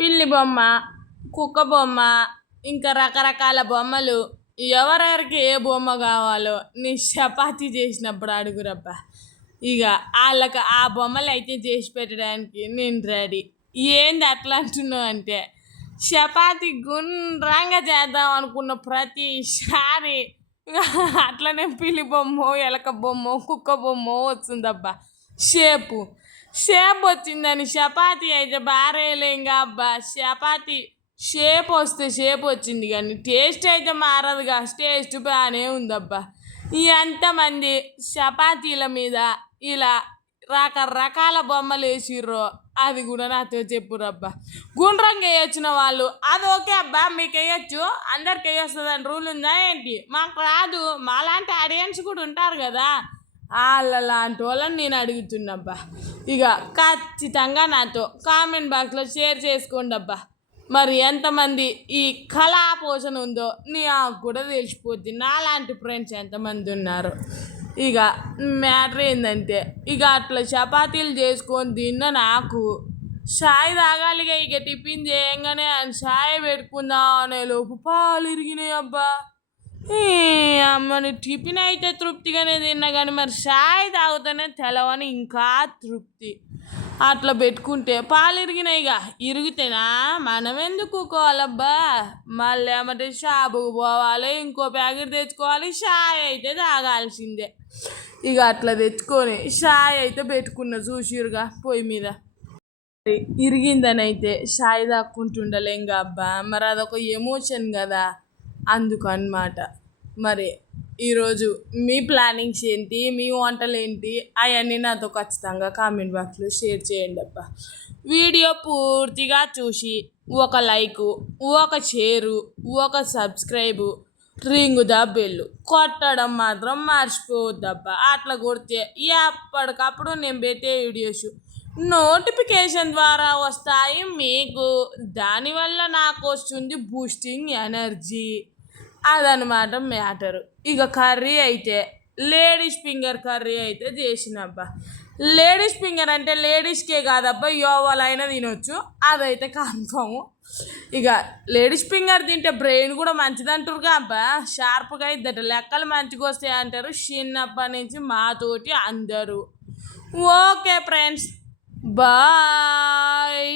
పిల్లి బొమ్మ, కుక్క బొమ్మ, ఇంకా రకరకాల బొమ్మలు. ఎవరెవరికి ఏ బొమ్మ కావాలో నీ చపాతీ చేసినప్పుడు అడుగురబ్బా. ఇక వాళ్ళకి ఆ బొమ్మలు అయితే చేసి పెట్టడానికి నేను రెడీ. ఏంది అట్లా అంటున్నావు అంటే, చపాతీ గుండ్రంగా చేద్దాం అనుకున్న ప్రతిసారి అట్లనే పిల్లి బొమ్మ, ఎలక బొమ్మ, కుక్క బొమ్మ వస్తుందబ్బా. షేపు వచ్చిందని చపాతీ అయితే బారేలేంగా అబ్బా. చపాతీ షేప్ వస్తే షేప్ వచ్చింది కానీ టేస్ట్ అయితే మారదుగా. టేస్ట్ బాగానే ఉందబ్బా. ఎంతమంది చపాతీల మీద ఇలా రకరకాల బొమ్మలు వేసిర్రో అది కూడా నాతో చెప్పురబ్బా. గుండ్రంగా వేయొచ్చిన వాళ్ళు అది ఓకే అబ్బా, మీకు వేయచ్చు, అందరికి వేయొస్తుందని రూల్ ఉందా ఏంటి? మాకు రాదు, మాలాంటి ఆడియన్స్ కూడా ఉంటారు కదా, వాళ్ళలాంటి వాళ్ళని నేను అడుగుతున్నబ్బా. ఇక ఖచ్చితంగా నాతో కామెంట్ బాక్స్లో షేర్ చేసుకోండి అబ్బా. మరి ఎంతమంది ఈ కళా పోషణ ఉందో నాకు కూడా తెలిసిపోద్ది, నాలాంటి ఫ్రెండ్స్ ఎంతమంది ఉన్నారు. ఇక మ్యాటర్ ఏంటంటే, ఇక అట్లా చపాతీలు చేసుకొని తిన్న నాకు చాయ్ తాగాలిగా. ఇక టిఫిన్ చేయంగానే చాయ్ పెట్టుకుందాం అనే లోపు పాలు ఇరిగినాయి అబ్బా. అమ్మని టిఫిన్ అయితే తృప్తిగానే తిన్నా కానీ మరి చాయ్ తాగుతానే తెలవని ఇంకా తృప్తి. అట్లా పెట్టుకుంటే పాలు ఇరిగినాయిగా. ఇరిగితేనా మనం ఎందుకు కూకోవాలబ్బా, మళ్ళీ ఏమంటే షాపుకు పోవాలి, ఇంకో ప్యాకెట్ తెచ్చుకోవాలి, చాయ్ అయితే తాగాల్సిందే. ఇక అట్లా తెచ్చుకొని చాయ్ అయితే పెట్టుకున్నా చూసిరుగా పొయ్యి మీద. ఇరిగిందని అయితే చాయ్ తాక్కుంటుండలేంగా అబ్బా, మరి అదొక ఎమోషన్ కదా, అందుకన్నమాట. మరి ఈరోజు మీ ప్లానింగ్స్ ఏంటి, మీ వంటలు ఏంటి, అవన్నీ నాతో ఖచ్చితంగా కామెంట్ బాక్స్లో షేర్ చేయండి అబ్బా. వీడియో పూర్తిగా చూసి ఒక లైకు, ఒక షేరు, ఒక సబ్స్క్రైబు, రింగు ద బెల్లు కొట్టడం మాత్రం మర్చిపోవద్దబ్బా. అట్లా కొడితే ఎప్పటికప్పుడు నేను పెట్టే వీడియోస్ నోటిఫికేషన్ ద్వారా వస్తాయి మీకు. దానివల్ల నాకు వస్తుంది బూస్టింగ్ ఎనర్జీ. అదనమాట మ్యాటరు. ఇక కర్రీ అయితే లేడీస్ ఫింగర్ కర్రీ అయితే చేసినబ్బా. లేడీస్ ఫింగర్ అంటే లేడీస్కే కాదబ్బా, ఎవరైనా తినొచ్చు, అదైతే కన్ఫాము. ఇక లేడీస్ ఫింగర్ తింటే బ్రెయిన్ కూడా మంచిది అంటారుగా అబ్బా, షార్ప్గా ఇద్దరు లెక్కలు మంచిగా వస్తాయి అంటారు చిన్నప్పటి నుంచి మాతోటి అందరూ. Okay friends, bye.